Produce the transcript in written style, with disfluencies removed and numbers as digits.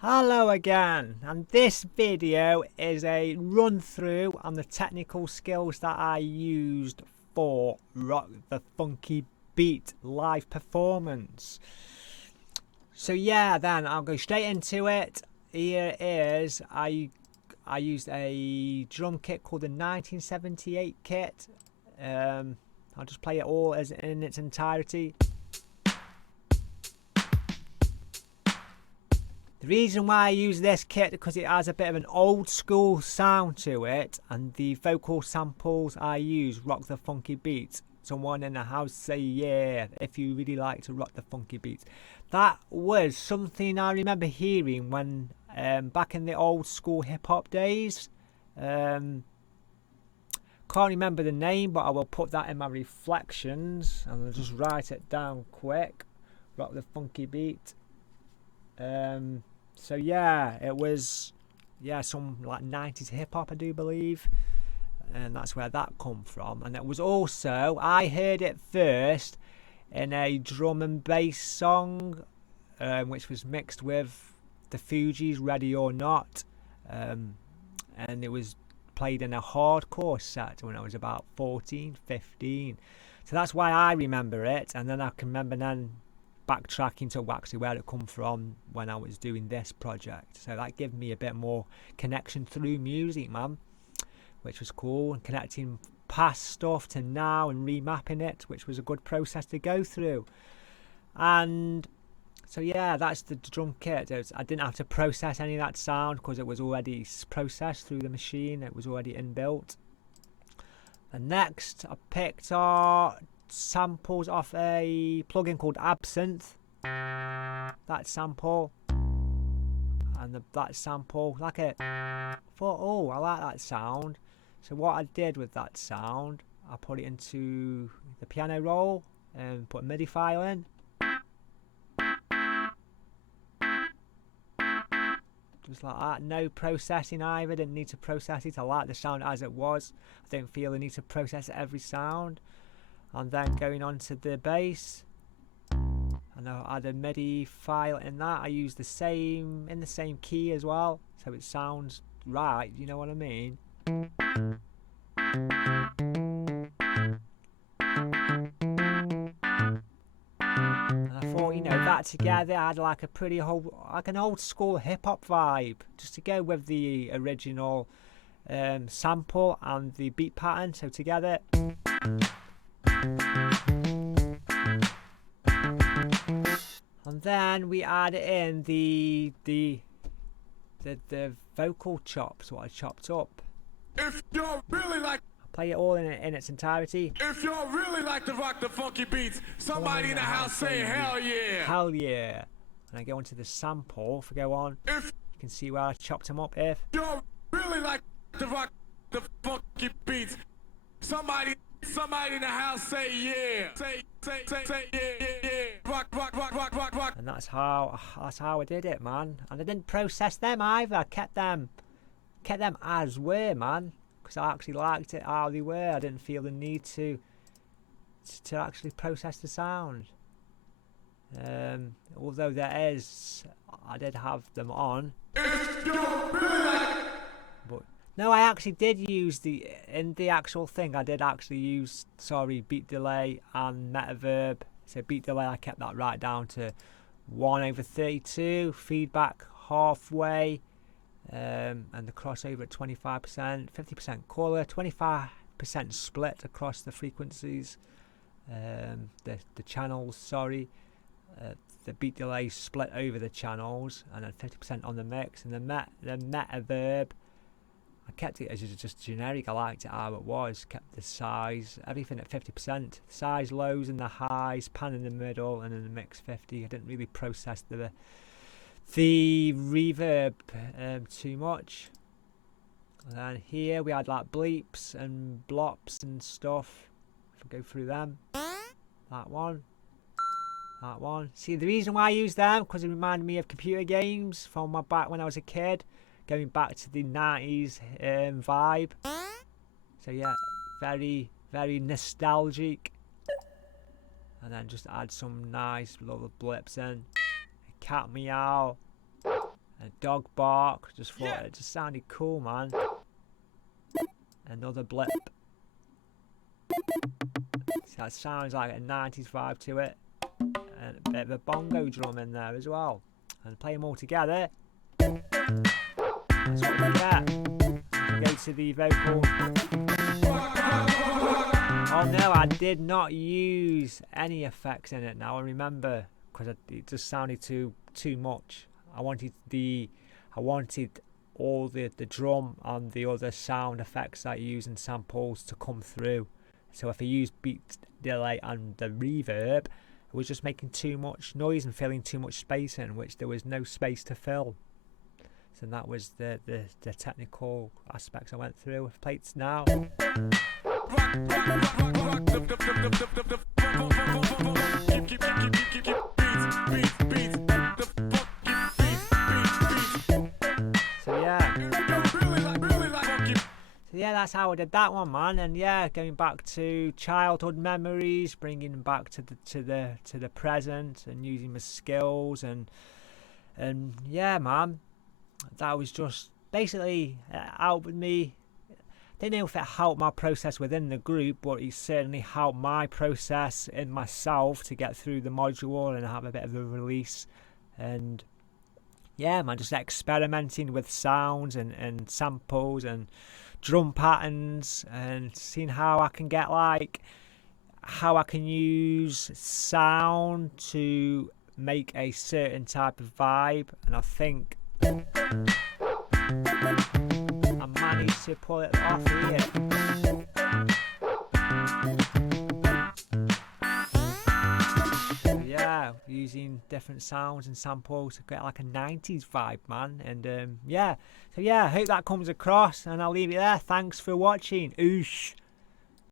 Hello again, and this video is a run through on the technical skills that I used for Rock the Funky Beat live performance. So yeah, then I'll go straight into it. Here is I used a drum kit called the 1978 kit. I'll just play it all as in its entirety. The reason why I use this kit because it has a bit of an old school sound to it, and the vocal samples I use rock the funky beats. Someone in the house say yeah if you really like to rock the funky beats. That was something I remember hearing when back in the old school hip hop days. Can't remember the name, but I will put that in my reflections and I'll just write it down quick. Rock the funky beat. So yeah, it was some like 90s hip hop I do believe, and that's where that come from. And it was also, I heard it first in a drum and bass song, which was mixed with the Fugees' Ready or Not, and it was played in a hardcore set when I was about 14, 15. So that's why I remember it, and then I can remember then backtracking to actually where it come from when I was doing this project. So that gave me a bit more connection through music, man, which was cool, and connecting past stuff to now and remapping it, which was a good process to go through. And so yeah, that's the drum kit. I didn't have to process any of that sound because it was already processed through the machine. It was already inbuilt. And next I picked samples off a plugin called Absinthe. That sample and that sample, like it. I thought, oh, I like that sound. So what I did with that sound, I put it into the piano roll and put a MIDI file in. Just like that, no processing either. Didn't need to process it. I like the sound as it was. I didn't feel the need to process every sound. And then going on to the bass, and I add a MIDI file in that. I use the same key as well, so it sounds right. You know what I mean? And I thought, that together I had like a pretty like an old school hip hop vibe, just to go with the original sample and the beat pattern. So together. And then we add in the vocal chops, what I chopped up. If you're really like, I'll play it all in its entirety. if you're really like to rock the funky beats, somebody in the house say hell yeah. Hell yeah. And I go into the sample. If I go on, If you can see where I chopped them up. If you're really like to rock the funky beats, somebody in the house say yeah. Say yeah. Rock. And that's how I did it, man. And I didn't process them either. I kept them as were, man, because I actually liked it how they were. I didn't feel the need to actually process the sound. Although I did have them on. If you're really like, But no, I actually did use in the actual thing. I did actually use beat delay and metaverb. So beat delay, I kept that right down to 1/32. Feedback halfway, and the crossover at 25%, 50% color, 25% split across the frequencies. The channels. The beat delay split over the channels, and then 50% on the mix. And the metaverb, I kept it as just generic. I liked it how it was. Kept the size, everything at 50%. Size lows and the highs, pan in the middle, and then the mix 50. I didn't really process the reverb too much. And then here we had like bleeps and blops and stuff. If I go through them, that one. See, the reason why I use them, because it reminded me of computer games from my back when I was a kid. Going back to the 90s vibe. So yeah, very, very nostalgic. And then just add some nice little blips in. A cat meow. A dog bark. Just thought it just sounded cool, man. Another blip. So that sounds like a 90s vibe to it. And a bit of a bongo drum in there as well. And play them all together. That's what we get. Go to the vocal. Oh no, I did not use any effects in it now. I remember, because it just sounded too much. I wanted all the drum and the other sound effects that you use in samples to come through. So if I used beat delay and the reverb, it was just making too much noise and filling too much space in, which there was no space to fill. So that was the technical aspects I went through with plates now. So yeah, that's how I did that one, man. And yeah, going back to childhood memories, bringing them back to the present, and using my skills, and yeah, man, that was just basically helped me. I don't know if it helped my process within the group, but it certainly helped my process in myself to get through the module and have a bit of a release. And yeah, man, just experimenting with sounds and samples and drum patterns, and seeing how I can get how I can use sound to make a certain type of vibe. And I think I managed to pull it off here. So yeah, using different sounds and samples to get like a 90s vibe, man. And yeah, so yeah, I hope that comes across, and I'll leave it there. Thanks for watching. Oosh.